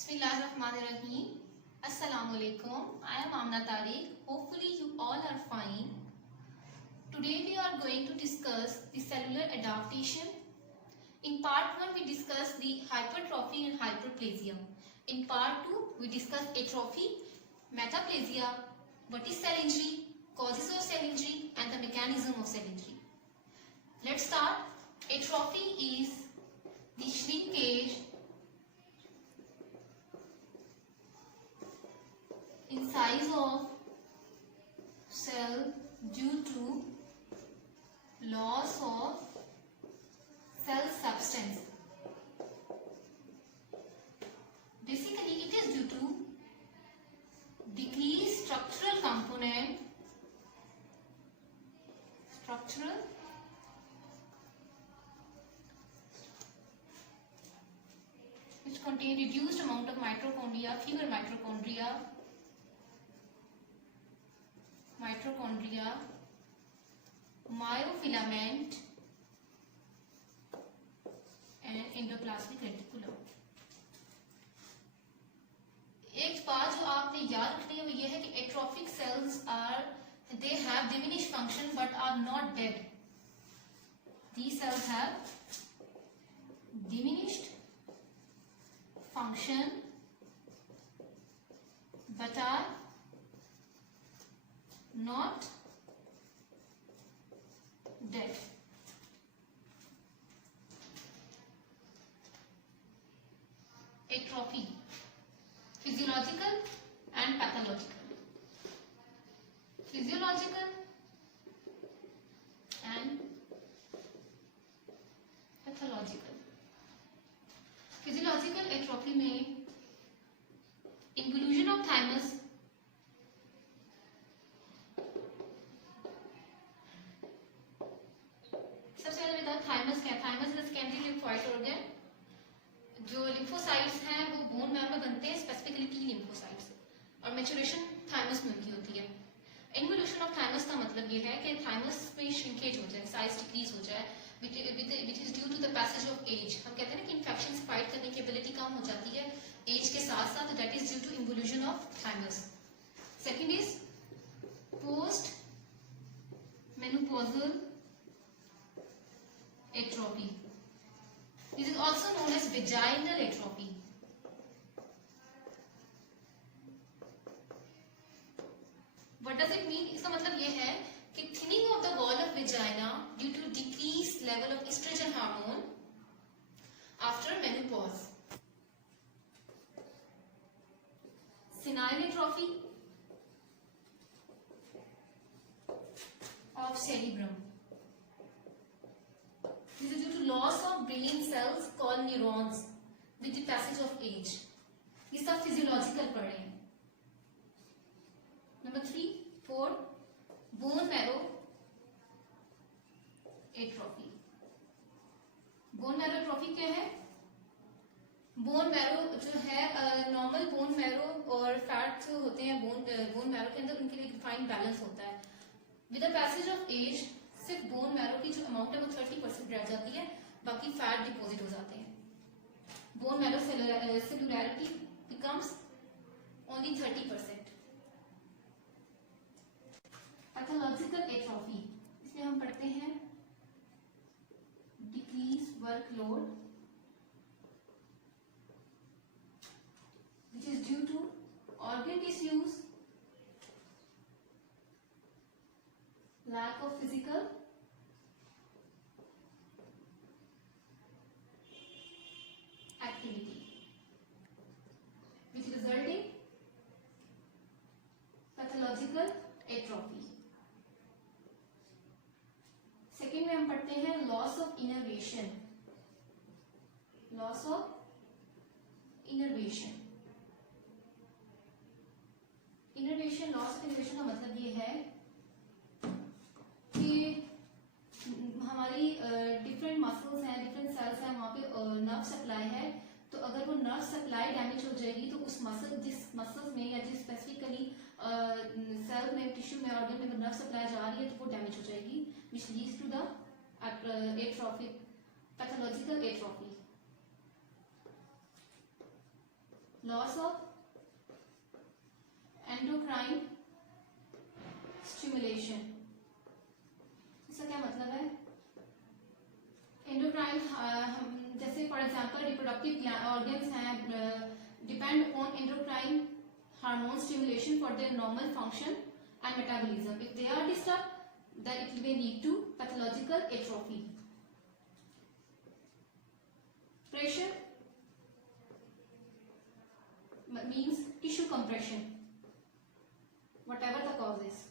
Bismillahirrahmanirrahim. Assalamualaikum. I am Amna Tariq. Hopefully you all are fine. Today we are going to discuss the cellular adaptation. In part 1 we discussed the hypertrophy and hyperplasia. In part 2 we discussed atrophy, metaplasia, what is cell injury, causes of cell injury and the mechanism of cell injury. Let's start. Atrophy is the shrinkage in size of cell due to loss of cell substance. Basically it is due to decreased structural component, which contain reduced amount of mitochondria, fewer mitochondria, myofilament and endoplasmic reticulum. एक बात जो आपने याद रखनी है वो ये है कि atrophic cells they have diminished function but are not dead. These cells have diminished function but are not dead. Atrophy, physiological and pathological. Physiological and pathological. Physiological atrophy में involution of thymus, थाइमस क्या है? Thymus is secondary lymphoid organ. जो lymphocytes हैं वो bone marrow में बनते हैं, specifically T lymphocytes, और मैच्योरेशन थाइमस में उनकी होती है. इन्वोल्यूशन ऑफ थाइमस का मतलब ये है कि थाइमस में श्रिंकेज हो जाए, साइज डिक्रीज हो जाए, which is due to the passage of age. हम कहते हैं ना कि इन्फेक्शन से फाइट करने की एबिलिटी कम हो जाती है एज के साथ साथ, that is due to involution of thymus. Second is post menopausal atrophy. This is also known as vaginal atrophy. What does it mean? इसका मतलब ये है कि thinning of the wall of vagina due to decreased level of estrogen hormone after menopause. Senile atrophy of cerebrum. This is due to loss of brain cells called neurons with the passage of age. ये सब physiological पढ़ रहे हैं. Number 3, 4, bone marrow atrophy. Bone marrow atrophy क्या है? Bone marrow जो है, normal bone marrow और फैट जो होते हैं बोन मैरो के अंदर, उनके लिए डिफाइंड बैलेंस होता है. With the passage of age सिर्फ बोन मैरो की जो अमाउंट है वो 30% रह जाती है, बाकी फैट डिपॉजिट हो जाते हैं. Bone marrow cellularity becomes only 30%. Pathological atrophy, इसमें हम पढ़ते हैं decrease workload which is due to organ disuse, lack of physical activity which result in pathological atrophy. Second में हम पढ़ते हैं loss of innervation. Loss of innervation. Innervation, loss of innervation का मतलब ये है कि हमारी डिफरेंट मसल्स हैं, डिफरेंट सेल्स हैं, वहाँ पे नर्व सप्लाई है, तो अगर वो नर्व सप्लाई डैमेज हो जाएगी तो उस जिस मसल्स में या जिस स्पेसिफिकली सेल में, टिश्यू में, ऑर्गन में नर्व सप्लाई जा रही है तो वो डैमेज हो जाएगी, which leads to the atrophic pathological atrophy. Loss of endocrine stimulation. इसका क्या मतलब है? एंडोक्राइन जैसे फॉर एग्जांपल रिप्रोडक्टिव ऑर्गन्स हैं, depend on endocrine hormone stimulation for their normal function and metabolism. If they are disturbed then it may lead to pathological atrophy. Pressure means tissue compression, whatever the cause is.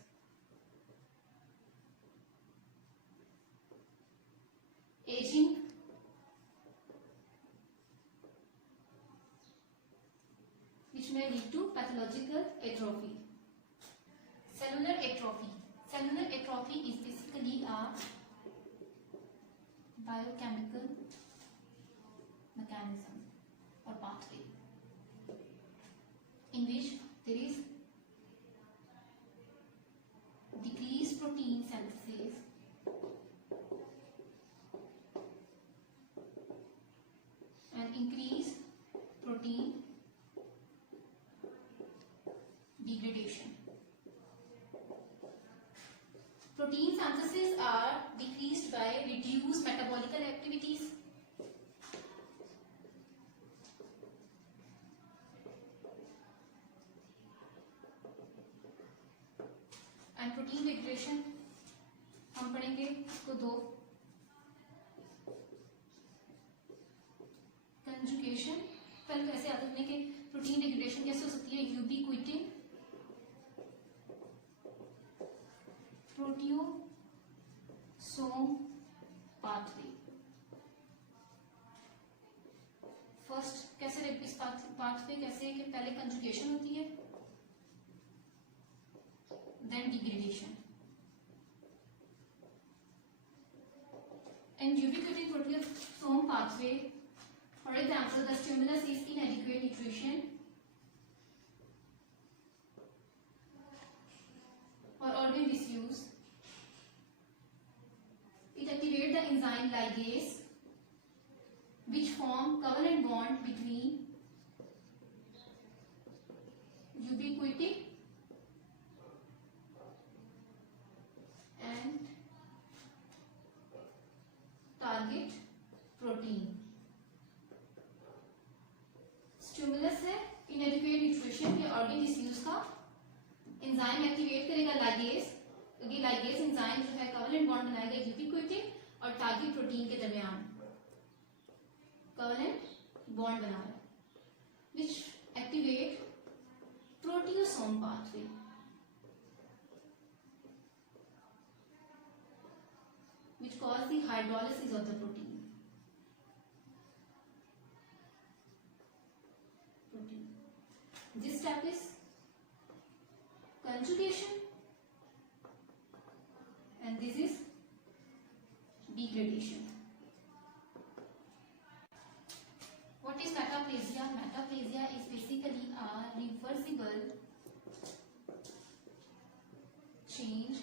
Aging, which may lead to pathological atrophy. Cellular atrophy. Cellular atrophy is basically a biochemical mechanism or pathway in which there is decreased protein synthesis and increased protein degradation. Protein synthesis are decreased by reduced metabolical activities, and protein degradation हम पढ़ेंगे इसको दो, conjugation. पहले कैसे याद रखने के protein degradation कैसे हो सकती है? यूबिक्विटिन प्रोटियोसोम पाथवे। फर्स्ट कैसे इस पाथवे कैसे कि पहले कंजुगेशन होती है, then degradation. And ubiquitin proteasome pathway, for example, the stimulus is inadequate nutrition or organ disuse. It activates the enzyme ligase, which form covalent bond between ubiquitin and target protein. Stimulus है इनएडिक्वेट nutrition या organ disuse का, enzyme activate करेगा ligase, क्योंकि ligase enzyme जो है covalent bond बनाएगा यूबिक्विटिन और target protein के दरमियान कोवेलेंट बॉन्ड बनाएगा, which activate proteasome pathway. Which cause the hydrolysis of the protein. This step is conjugation and this is degradation. What is metaplasia? Metaplasia is basically a reversible change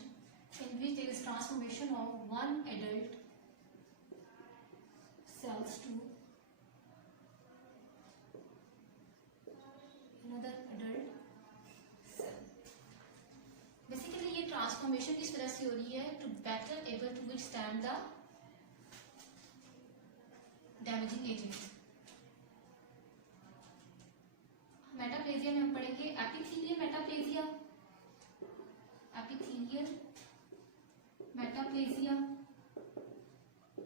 in which there is transformation of one adult cells to another adult cell. Basically ये transformation किस तरह से हो रही है? To better able to withstand the damaging agents. Metaplasia में हम पढ़ेंगे epithelial metaplasia, epithelial metaplasia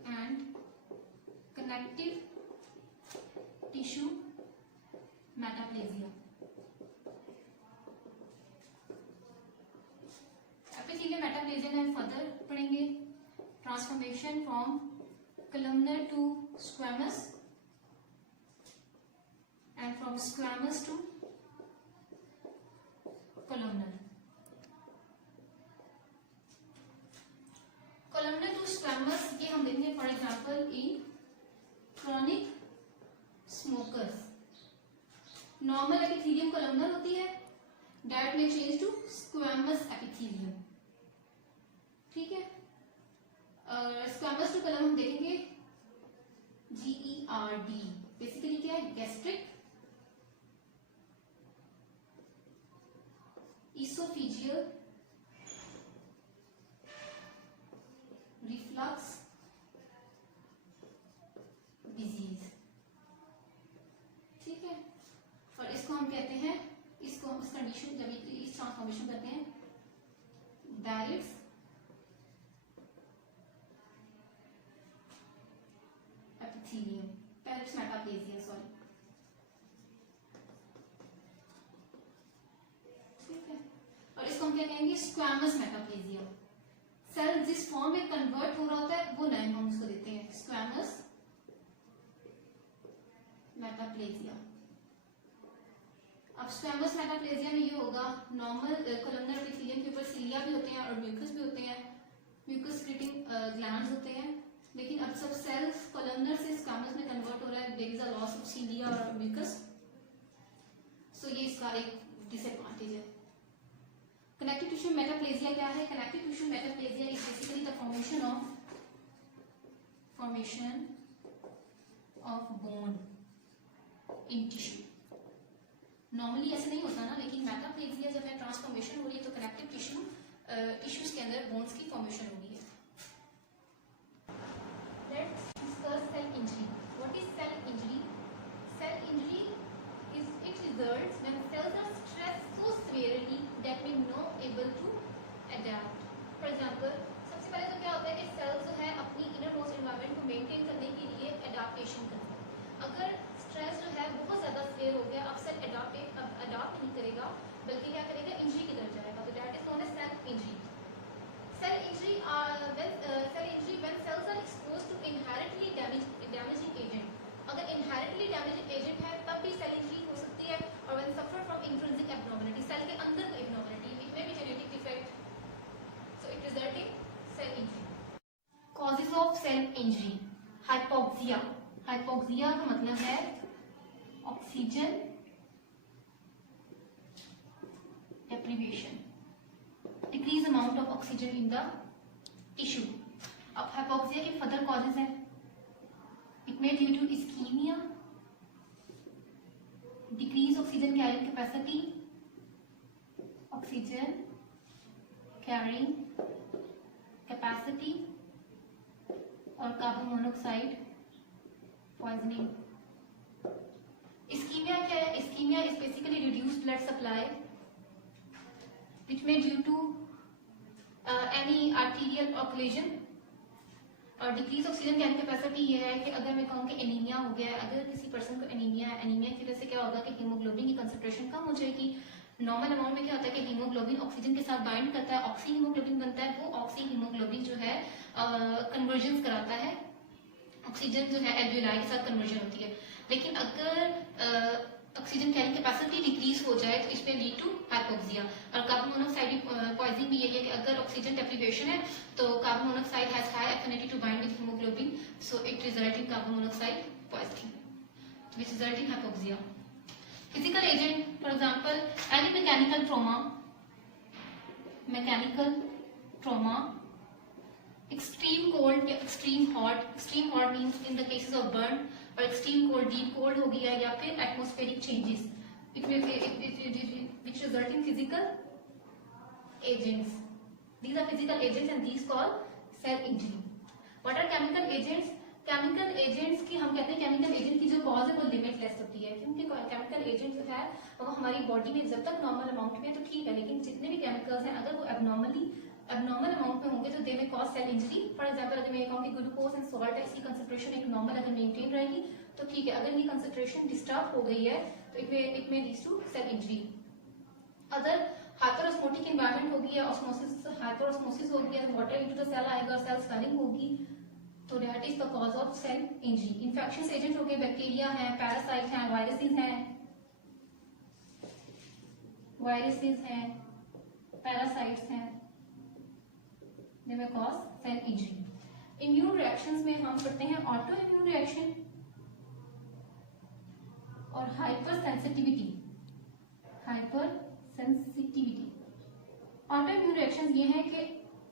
and connective tissue metaplasia. Epithelial metaplasia में हम फर्दर पढ़ेंगे transformation from columnar to squamous and from squamous to columnar. Columnar to squamous ये हम देखेंगे for example in chronic smokers. Normal epithelium columnar होती है, that may change to squamous epithelium. ठीक है, squamous to column हम देखेंगे GERD. बेसिकली क्या है? गैस्ट्रिक esophageal reflux disease, ठीक है। और इसको हम कहते हैं, इसको इस कंडीशन जब इस ट्रांसफॉर्मेशन करते हैं Barrett's epithelium, Barrett's metaplasia, sorry, ठीक है। और इसको हम क्या कहेंगे, स्क्वैमस मेटाप्लेजिया। सेल जिस फॉर्म में कन्वर्ट हो रहा होता है वो नेम हम उसको देते हैं स्क्वैमस मेटाप्लेजिया। अब स्क्वैमस मेटाप्लेजिया में ये होगा, नॉर्मल कोलमनर एपिथेलियम के ऊपर सिलिया भी होते हैं और म्यूकस भी होते हैं, म्यूकस क्रिएटिंग ग्लैंड्स होते हैं। लेकिन अब सब सेल्स कोलमनर से स्क्वैमस में कन्वर्ट हो रहा है, there is a loss of cilia और म्यूकस, सो ये इसका एक डिसएडवांटेज है। कनेक्टिव टिश्यू मेटाप्लेजिया क्या है? Connective tissue metaplasia is basically the formation of bone in tissue. Normally ऐसे नहीं होता ना, लेकिन मेटाप्लेजिया जब है ट्रांसफॉर्मेशन हो रही है तो कनेक्टिव टिश्यूज के अंदर बोन्स की फॉर्मेशन हो रही है। Let's discuss cell injury. What is cell injury? Cell injury is it results when cells are stressed so severely that may not able to adapt. For example, सबसे पहले तो क्या होता है कि सेल जो है अपनी इनर मोस्ट एनवायरनमेंट को मेंटेन करने के लिए एडाप्टेशन करता है। अगर स्ट्रेस जो है बहुत ज़्यादा सेवियर हो गया, अब सेल अडाप्ट नहीं करेगा बल्कि क्या करेगा, इंजरी की तरफ जाएगा, तो that is known as cell injury. Cell injury when cells are exposed to inherently damaging agent. अगर inherently damaging agent है तब भी cell injury हो सकती है, और when suffer from intrinsic abnormality, cell के अंदर कोई abnormality, it may be genetic defect, so it result in cell injury. Causes of cell injury. Hypoxia. Hypoxia का मतलब है oxygen deprivation, decrease amount of oxygen in the tissue. अब hypoxia के further causes हैं, it may due to ischemia, decrease oxygen carrying capacity, oxygen carrying capacity, और carbon monoxide poisoning. Ischaemia क्या है? Ischaemia is basically reduced blood supply which may due to any arterial occlusion, और decrease oxygen carrying capacity ये है कि अगर मैं कहूँ कि एनीमिया हो गया है, अगर किसी पर्सन को एनीमिया है, एनीमिया की वजह से क्या होगा कि हीमोग्लोबिन की कंसंट्रेशन कम हो जाएगी। नॉर्मल अमाउंट में क्या होता है कि हीमोग्लोबिन ऑक्सीजन के साथ बाइंड करता है, ऑक्सी हीमोग्लोबिन बनता है, वो ऑक्सी हीमोग्लोबिन जो है कन्वर्जन कराता है, ऑक्सीजन जो है एल्वियोलाई के साथ कन्वर्जन होती है। लेकिन अगर ऑक्सीजन कैरिंग कैपेसिटी डिक्रीज हो जाए तो इसमें लीड टू हाइपोक्सिया। और कार्बन मोनोऑक्साइड पॉइजनिंग भी यही है कि अगर ऑक्सीजन डेप्रिवेशन है तो carbon monoxide has high affinity to bind with haemoglobin, so it result in carbon monoxide poisoning which result in hypoxia. Physical agent, for example any mechanical trauma, extreme cold या extreme hot means in the cases of burn, और extreme cold deep cold हो गया, या फिर atmospheric changes which result in physical agents. These are physical agents and these called cell injury. What are chemical agents? Chemical agents की हम कहते हैं chemical agent की जो कॉज है वो लिमिटलेस होती है, क्योंकि केमिकल एजेंट जो है वो हमारी बॉडी में जब तक नॉर्मल अमाउंट में है तो ठीक है, लेकिन जितने भी केमिकल्स हैं अगर वो एबनॉर्मल अमाउंट में होंगे तो they may cause cell injury. For example अगर मैं कहूँ कि ग्लूकोज एंड सॉल्ट है, इसकी कंसंट्रेशन एक नॉर्मल अगर मेंटेन रहेगी तो ठीक है, अगर ये कंसंट्रेशन डिस्टर्ब हो गई है तो इट में लीड्स टू सेल इंजरी। अगर हाइपरऑस्मोटिक एनवायरनमेंट होगी या हाइपरऑस्मोसिस होगी या वाटर इनटू द सेल आएगा, सेल स्वेलिंग होगी, तो that is the cause of cell injury. Infections agent हो गए, बैक्टीरिया हैं, पैरासाइट हैं, वायरसेस हैं, पैरासाइट्स हैं, they may cause cell injury. Immune reactions में हम पढ़ते हैं ऑटो इम्यून रिएक्शन और hypersensitivity. Autoimmune reactions ये हैं कि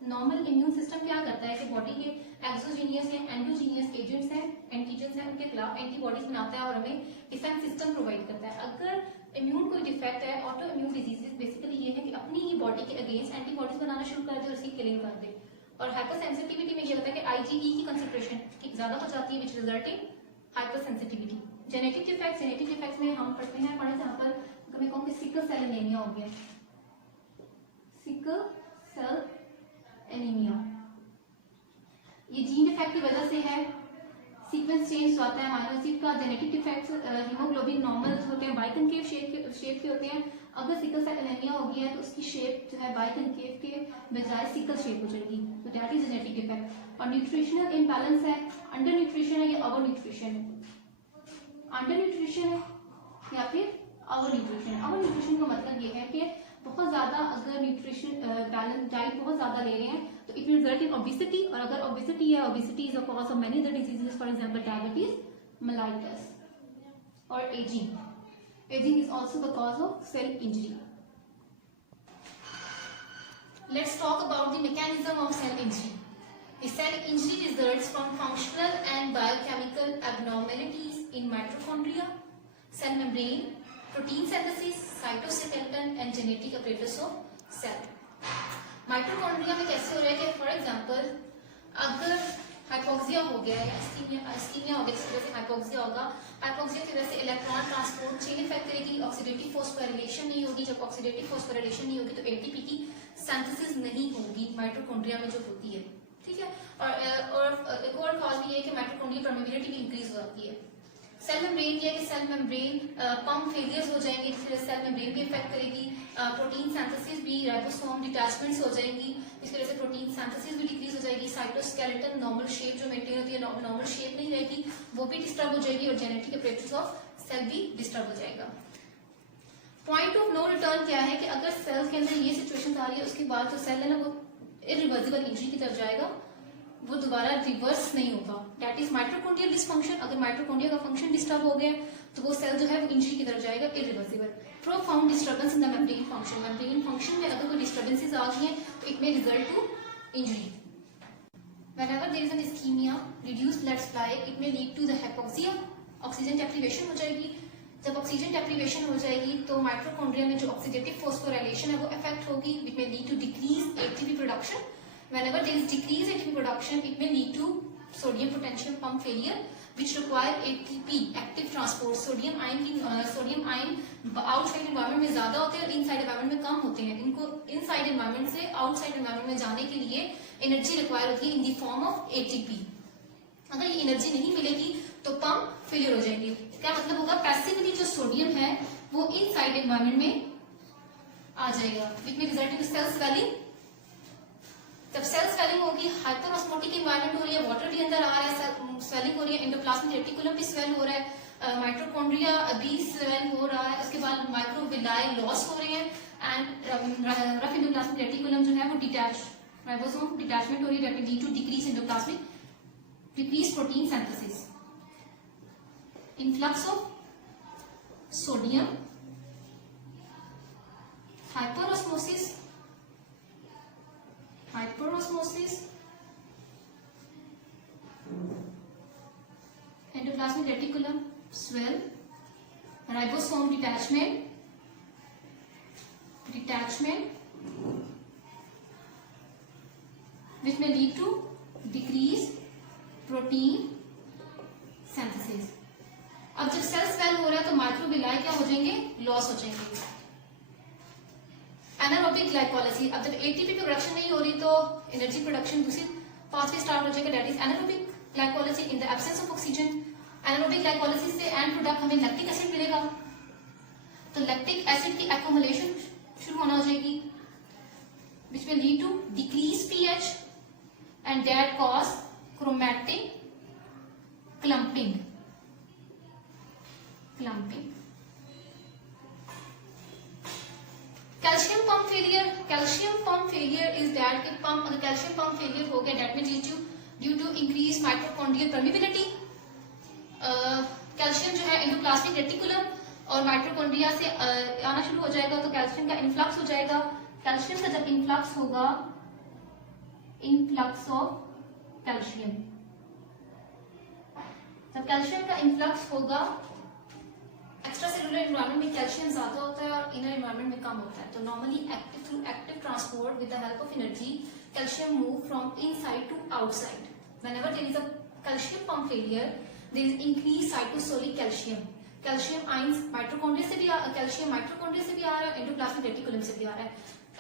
नॉर्मल इम्यून सिस्टम क्या करता है कि बॉडी के एक्सोजीनियस या एंडोजीनियस एजेंट्स हैं, एंटीजन्स हैं, उनके खिलाफ एंटीबॉडीज बनाता है और हमें डिफेंस सिस्टम प्रोवाइड करता है। अगर इम्यून कोई डिफेक्ट है, ऑटो इम्यून डिजीजेस बेसिकली ये है कि अपनी के अगेंस्ट एंटीबॉडीज बनाना शुरू कर दे और उसकी किलिंग कर दे। और हाइपर सेंसिटिविटी में ये होता है कि IgE की कंसेंट्रेशन ज्यादा हो जाती है, which result in hyper sensitivity. Genetic defects में हम पढ़ते हैं, फॉर एग्जांपल मैं कहूँ कि सिकल सेल एनीमिया हो गया, सिकल सेल एनीमिया, ये जीन डिफेक्ट की वजह से है, सीक्वेंस चेंज होता है अमीनो एसिड का। जेनेटिक डिफेक्ट्स, हीमोग्लोबिन नॉर्मल होते हैं, बाइकनकेव शेप के होते हैं। अगर सिकल सेल एनीमिया हो गया है तो उसकी शेप जो है बाइकनकेव के बजाय सिकल शेप हो जाएगी, तो दैट इज जेनेटिक डिफेक्ट। और न्यूट्रिशनल इम्बैलेंस है, अंडर न्यूट्रिशन है या ओवर न्यूट्रिशन है, अंडर न्यूट्रिशन है या फिर ओवर न्यूट्रिशन। ओवर न्यूट्रिशन का मतलब ये है कि बहुत ज्यादा अगर न्यूट्रिशन बैलेंस डाइट बहुत ज्यादा ले रहे हैं तो it will result in obesity. और अगर ओबेसिटी है, obesity is a cause of many other diseases, for example diabetes, mellitus और ageing. Ageing is also the cause of cell injury. Let's talk about the mechanism of cell injury. The cell injury results from functional and biochemical abnormalities in mitochondria, cell membrane, protein synthesis, cytoskeleton and genetic apparatus of cell. Mitochondria में कैसे हो रहा है कि for example अगर hypoxia हो गया या इस्कीमिया हो गया, जिस वजह से हाइपोक्सिया होगा, हाइपोक्सिया की वजह से इलेक्ट्रॉन ट्रांसपोर्ट चेन इफेक्ट करेगी, ऑक्सीडेटिव फोस्फोराइलेशन नहीं होगी। जब ऑक्सीडेटिव फोस्फोराइलेशन नहीं होगी तो एटीपी की सिंथेसिस नहीं होगी माइटोकॉन्ड्रिया में जो होती है, ठीक है। और एक और कॉज भी है कि माइटोकॉन्ड्रियल परमेबिलिटी भी इंक्रीज हो जाती है। सेल मेम्ब्रेन ये है कि सेल मेम्ब्रेन पंप फेलियर्स हो जाएंगे, जिससे सेल मेम्ब्रेन भी इफेक्ट करेगी। प्रोटीन सिंथेसिस भी, राइबोसोम डिटैचमेंट्स हो जाएंगी, इस वजह से प्रोटीन सिंथेसिस भी डिक्रीज हो जाएगी। साइटोस्केलेटन नॉर्मल शेप जो मेंटेन होती है, नॉर्मल शेप नहीं रहेगी, वो भी डिस्टर्ब हो जाएगी। और जेनेटिक अपरेटस ऑफ सेल भी डिस्टर्ब हो जाएगा। पॉइंट ऑफ नो रिटर्न क्या है कि अगर सेल के अंदर ये सिचुएशन आ रही है, उसके बाद जो सेल है ना वो इरिवर्सिबल इंजरी की तरफ जाएगा, वो दोबारा रिवर्स नहीं होगा। That is mitochondrial dysfunction. अगर माइटोकॉन्ड्रिया का फंक्शन डिस्टर्ब हो गया तो वो सेल जो है वो इंजरी की तरफ जाएगा, irreversible. Profound disturbance in the membrane function. Membrane function में अगर कोई डिस्टर्बेंसेस आ गई हैं तो it may result to injury. Whenever there is an ischemia, reduced blood supply, it may lead to the hypoxia. Oxygen deprivation हो जाएगी। जब ऑक्सीजन डेप्रीवेशन हो जाएगी तो माइटोकॉन्ड्रिया में जो ऑक्सीडेटिव फोस्फोराइलेशन है वो इफेक्ट होगी, which may lead to decrease ATP production. Whenever there is decrease ATP production, it may lead to sodium potential pump failure, which require ATP active transport. Sodium ion outside environment में ज्यादा होते हैं और inside environment में कम होते हैं। इनको inside environment से आउटसाइड एनवायरनमेंट में जाने के लिए एनर्जी रिक्वायर होती है in the form of ATP। अगर ये एनर्जी नहीं मिलेगी तो पंप फेलियर हो जाएगी। क्या मतलब होगा, पैसिवली जो सोडियम है वो इनसाइड एनवायरनमेंट में आ जाएगा, विच में रिजल्ट इन सेल स्वेलिंग। जब सेल स्वेलिंग होगी, हाइपर ऑस्मोटिक एनवायरनमेंट हो रही है, वाटर भी अंदर आ रहा है, स्वेलिंग हो रही है, एंडोप्लाज्मिक रेटिकुलम भी स्वेल हो रहा है, माइटोकॉन्ड्रिया भी स्वेल हो रहा है, उसके बाद माइक्रोविलाई लॉस हो रहे हैं एंड रफ एंडोप्लाज्मिक रेटिकुलम जो है वो डिटैच, राइबोसोम डिटैचमेंट हो रही है, that will lead to decrease endoplasmic, decrease protein synthesis, influx of sodium, hyperosmosis, endoplasmic reticulum swell, ribosome detachment, which may lead to decrease protein synthesis. अब जब cell swell हो रहा है तो माइक्रोविलाई क्या हो जाएंगे, लॉस हो जाएंगे। एनारोबिक ग्लाइकोलाइसिस, अब जब एटीपी प्रोडक्शन नहीं हो रही तो एनर्जी प्रोडक्शन दूसरी पाथवे स्टार्ट हो जाएगा, that is anaerobic glycolysis in the absence of oxygen. Anaerobic glycolysis से एंड प्रोडक्ट हमें लैक्टिक एसिड मिलेगा, तो लैक्टिक एसिड की एक्युमुलेशन शुरू होना हो जाएगी, which will lead to decreased pH and that cause chromatic clumping. Calcium pump failure is that कि पंप, अगर कैल्शियम पंप फेलियर हो गया that means due to increase mitochondrial permeability. Calcium जो है एंडोप्लाज्मिक रेटिकुलम और माइटोकॉन्ड्रिया से आना शुरू हो जाएगा तो कैल्शियम का इन्फ्लक्स हो जाएगा। कैल्शियम का जब इन्फ्लक्स होगा, इन्फ्लक्स ऑफ कैल्शियम, जब कैल्शियम का इन्फ्लक्स होगा, एक्स्ट्रा सेलुलर एनवायरनमेंट में कैल्शियम ज्यादा होता है और इनर एनवायरनमेंट में कम होता है। तो normally through active transport with the help of energy calcium move from inside to outside. Whenever there is a calcium pump failure there is increase cytosolic calcium. Calcium ions mitochondria से भी calcium mitochondria से भी आ रहा है, endoplasmic reticulum से भी आ रहा है।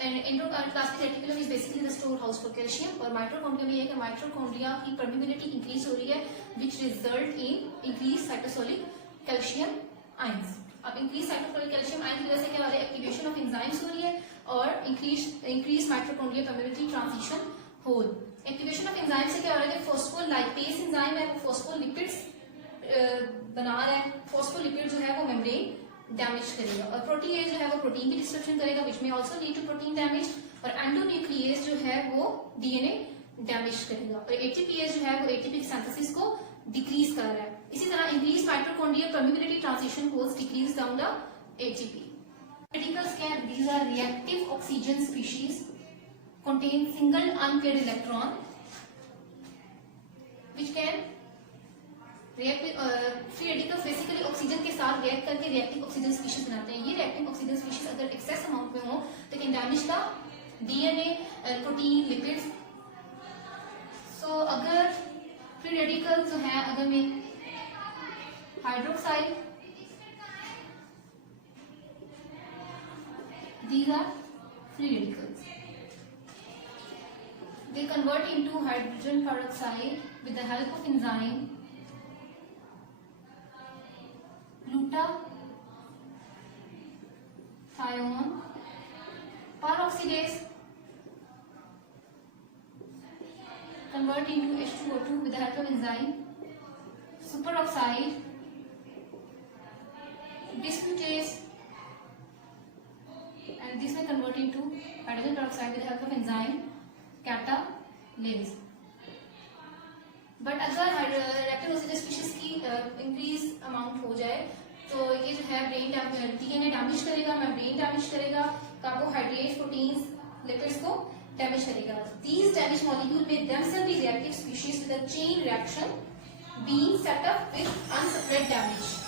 Endoplasmic reticulum is basically the store house for calcium, और माइटोकॉन्ड्रिया में ये है कि माइटोकॉन्ड्रिया की परमिबिलिटी इंक्रीज हो रही है which result in increase cytosolic calcium ions. अब इंक्रीज साइटोसोलिक कैल्शियम आयंस की वजह से क्या हो रहा है, एक्टिवेशन ऑफ एंजाइम्स हो रही है और increase mitochondria permeability transition hole. Activation of enzyme से क्या हो रहा है कि फॉस्फोलाइपेज एंजाइम है वो फॉस्फोलिपिड्स बना रहा है। फॉस्फोलिपिड जो है वो मेम्ब्रेन डैमेज करेगा, और प्रोटीएज जो है वो प्रोटीन की डिस्ट्रक्शन करेगा which may also lead to protein damage, और एंडोन्यूक्लिएज जो है वो डीएनए डैमेज करेगा, और एटीपीएज जो है वो एटीपी सिंथेसिस को डिक्रीज कर रहा है। इसी तरह increase mitochondrial permeability transition holes decrease down the ATP. Radicals can, these are reactive oxygen species, contain single unpaired electron which can react with free radicals basically oxygen के साथ react करके reactive oxygen species बनाते हैं। ये reactive oxygen species अगर excess amount में हो तो can damage the DNA, protein, lipids. So अगर फ्री रेडिकल्स जो है, अगर मैं hydroxide, these are free radicals. They convert into hydrogen peroxide with the help of enzyme glutathione peroxidase, convert into H2O2 with the help of enzyme superoxide dismutase, and this may convert into hydrogen peroxide with the help of enzyme catalase. But अगर reactive oxygen species की increase amount हो जाए तो ये जो है brain DNA damage करेगा, membrane damage करेगा, कार्बोहाइड्रेट, प्रोटीन्स, लिपिड्स को डैमेज करेगा। These damaged molecule may themselves be reactive species with a chain reaction being set up with unsuppressed damage.